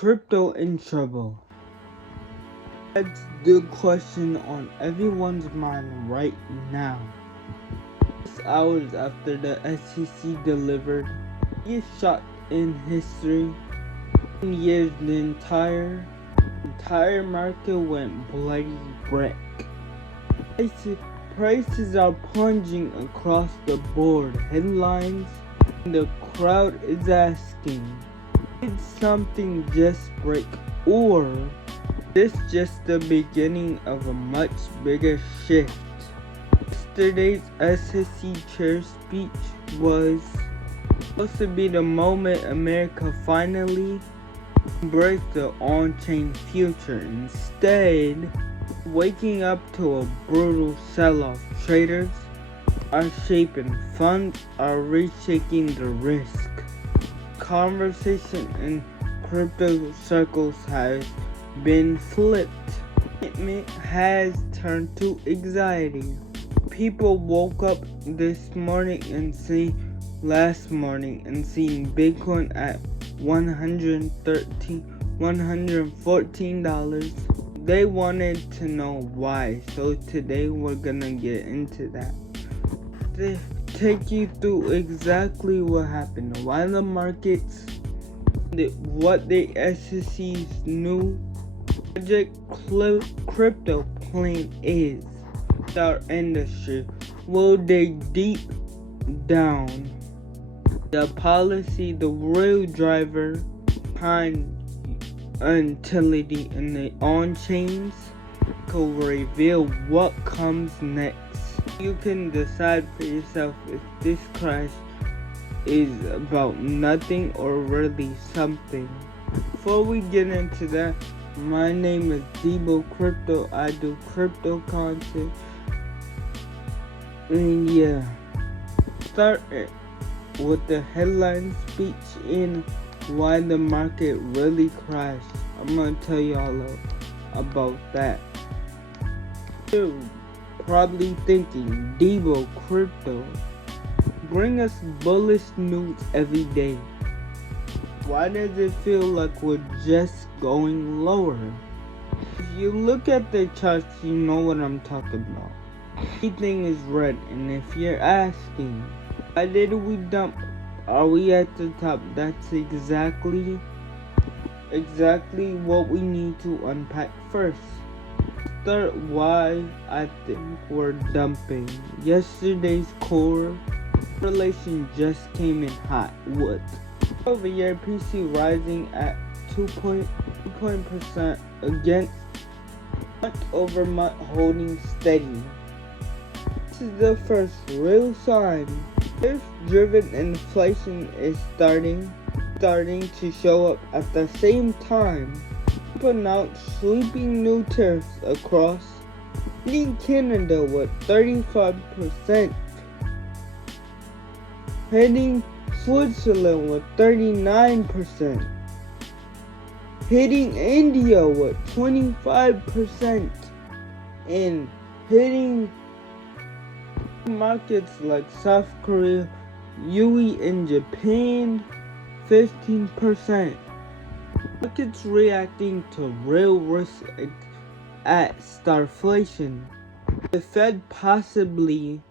crypto in trouble? That's the question on everyone's mind right now. 6 hours after the SEC delivered the biggest shock in history, in years the entire market went bloody brick. Prices are plunging across the board. Headlines, and the crowd is asking, did something just break, or is this just the beginning of a much bigger shift? Yesterday's SEC chair speech was supposed to be the moment America finally embraced the on-chain future. Instead, waking up to a brutal sell-off. Traders are shaping, funds are reshaping the risk. Conversation in crypto circles has been flipped. Excitement has turned to anxiety. People woke up last morning and seeing Bitcoin at $114. They wanted to know why, so today we're gonna get into that. To take you through exactly what happened, why the markets, what the SEC's new Project Crypto plan is, our industry will dig deep down the policy, the real driver behind utility in the on-chains, will reveal what comes next. You can decide for yourself if this crash is about nothing or really something. Before we get into that, my name is Debo Crypto. I do crypto content. And yeah, start with the headline speech and why the market really crashed. I'm gonna tell y'all about that. You're probably thinking, Debo Crypto, bring us bullish news every day. Why does it feel like we're just going lower? If you look at the charts, you know what I'm talking about. Everything is red, and if you're asking, why did we dump? Are we at the top? That's exactly what we need to unpack first. Start why I think we're dumping. Yesterday's core relation just came in hot. What? Over year PC rising at 2% against month over month holding steady. This is the first real sign. Driven inflation is starting to show up at the same time. Announced sweeping new tariffs across Canada with 35%, hitting Switzerland with 39%, hitting India with 25%, and hitting markets like South Korea, UE, and Japan 15%. Markets reacting to real risk at starflation. The Fed possibly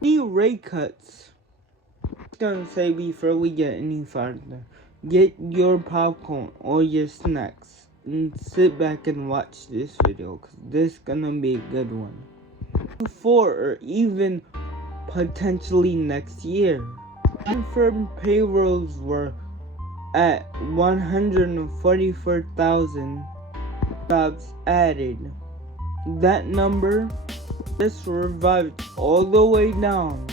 need rate cuts. I'm gonna say before we get any farther, get your popcorn or your snacks and sit back and watch this video, because this is gonna be a good one. Q4 or even potentially next year. Confirmed payrolls were at 144,000 jobs added. That number just revived all the way down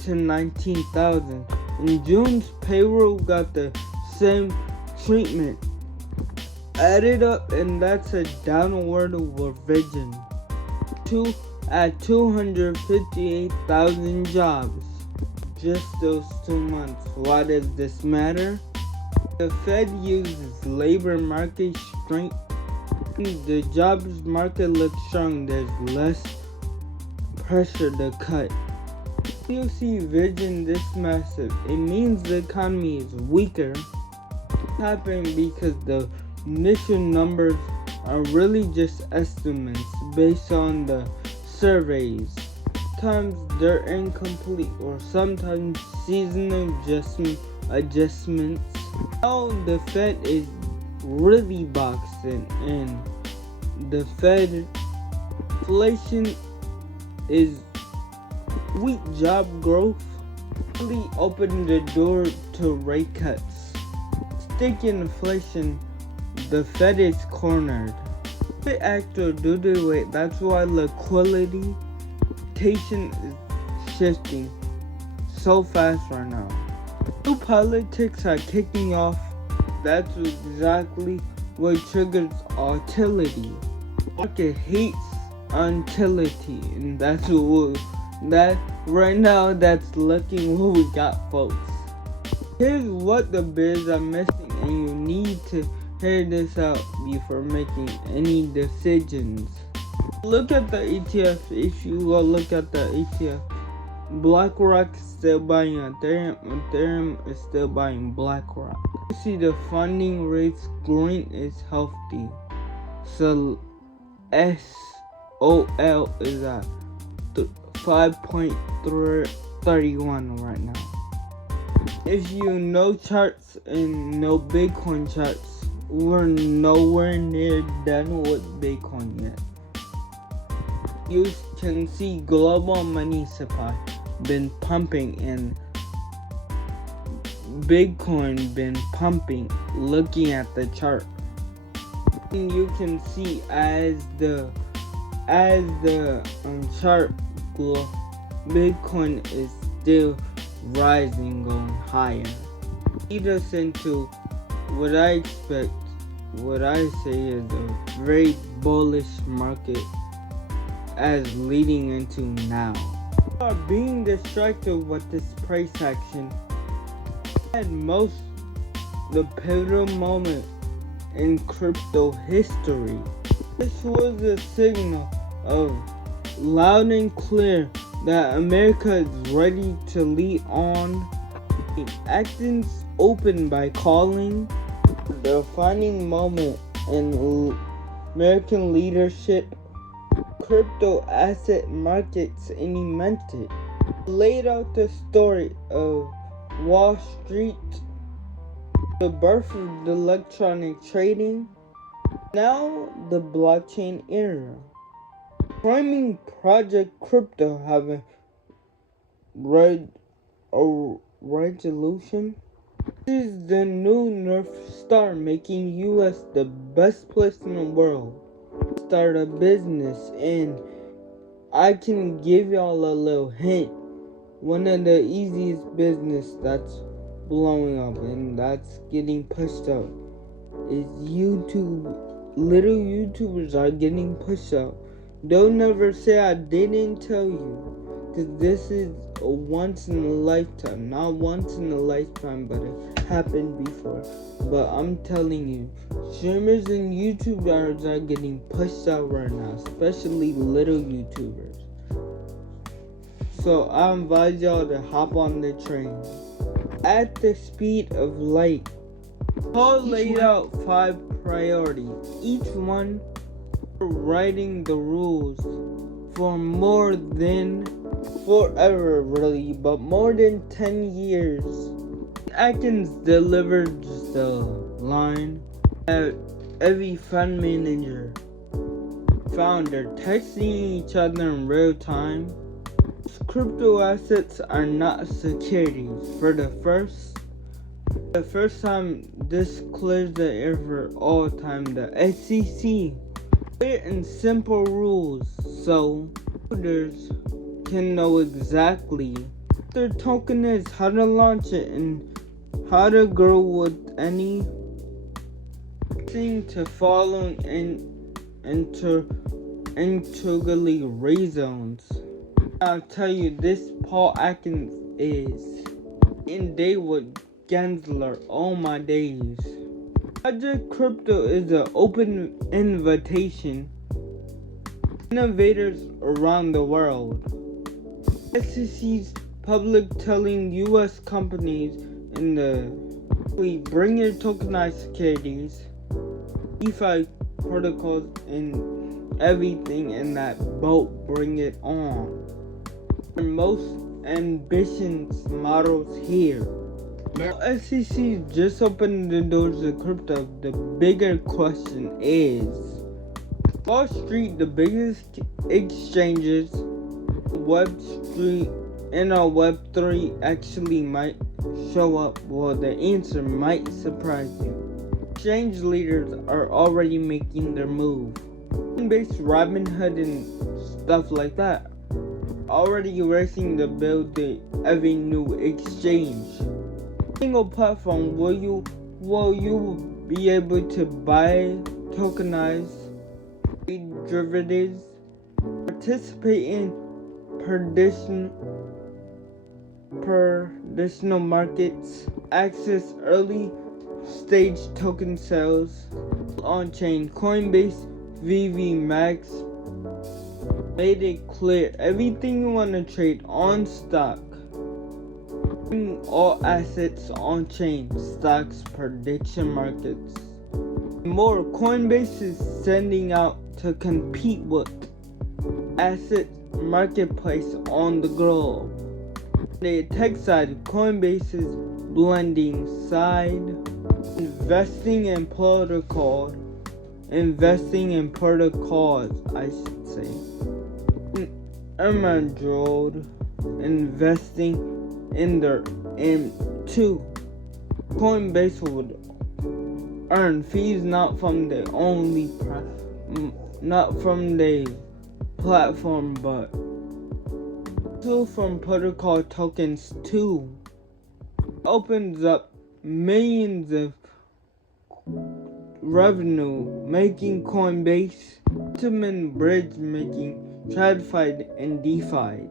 to 19,000. In June's payroll got the same treatment. Added up, and that's a downward revision at 258,000 jobs. Just those 2 months. Why does this matter? The Fed uses labor market strength. The jobs market looks strong. There's less pressure to cut. You see vision this massive, it means the economy is weaker. It's happening because the initial numbers are really just estimates based on the surveys. Sometimes they're incomplete or sometimes seasonal adjustments. Now the Fed is really boxing in. The Fed inflation is weak job growth really opened the door to rate cuts. Sticky inflation, the Fed is cornered. They act or do they wait? That's why liquidity is shifting so fast right now. New politics are kicking off. That's exactly what triggers utility. Market hates utility, and that's right now. That's looking what we got, folks. Here's what the bears are missing, and you need to hear this out before making any decisions. Look at the ETF. If you go look at the ETF, BlackRock is still buying Ethereum. Ethereum is still buying BlackRock. You see the funding rates. Green is healthy. So SOL is at 5.31 right now. If you know charts and know Bitcoin charts, we're nowhere near done with Bitcoin yet. You can see global money supply been pumping and Bitcoin been pumping. Looking at the chart, and you can see as the chart glow, Bitcoin is still rising, going higher. Lead us into what I expect, what I say is a very bullish market as leading into now. We are being distracted with this price action. At most, the pivotal moment in crypto history. This was a signal of loud and clear that America is ready to lead on. Actions opened by calling the defining moment in American leadership. Crypto asset markets invented. Laid out the story of Wall Street, the birth of the electronic trading, now the blockchain era. Framing Project Crypto having resolution. This is the new North Star, making US the best place in the world. Start a business, and I can give y'all a little hint. One of the easiest business that's blowing up and that's getting pushed out is YouTube. Little YouTubers are getting pushed out. Don't never say I didn't tell you, because this is a once in a lifetime. Not once in a lifetime, but it happened before. But I'm telling you, streamers and YouTubers are getting pushed out right now, especially little YouTubers. So I invite y'all to hop on the train at the speed of light. Paul laid out 5 priorities, each one writing the rules for more than forever, really, but more than 10 years. Atkins delivered the line that every fund manager founder texting each other in real time. Crypto assets are not securities. For the first time, this clears the air for all time. The SEC clear and simple rules so holders can know exactly what their token is, how to launch it, and how to grow with any thing to follow and integrally raise zones. I'll tell you, this Paul Atkins is in day with Gensler all my days. Project Crypto is an open invitation to innovators around the world. SEC's public telling US companies in the bring your tokenized securities DeFi protocols and everything in that boat, bring it on. The most ambitious models here. Now, SEC just opened the doors to crypto. The bigger question is, Wall Street, the biggest exchanges, Web Street, and our Web3 actually might show up? Well, the answer might surprise you. Exchange leaders are already making their move. Coinbase, Robinhood, and stuff like that already racing to build the every new exchange. Single platform, will you be able to buy, tokenize, trade derivatives, participate in traditional markets, access early stage token sales on chain. Coinbase VV Max made it clear everything you want to trade on stock, all assets on chain, stocks, prediction markets. More, Coinbase is sending out to compete with asset marketplace on the globe. The tech side, Coinbase is blending side, investing in protocols, I should say. Emerald investing in their M2. Coinbase would earn fees not from the platform, but also from protocol tokens too. Opens up millions of revenue, making Coinbase ultimate bridge making TradFi and DeFi.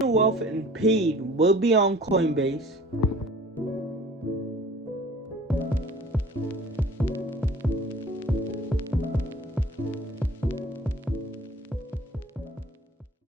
Wealth and Paid will be on Coinbase.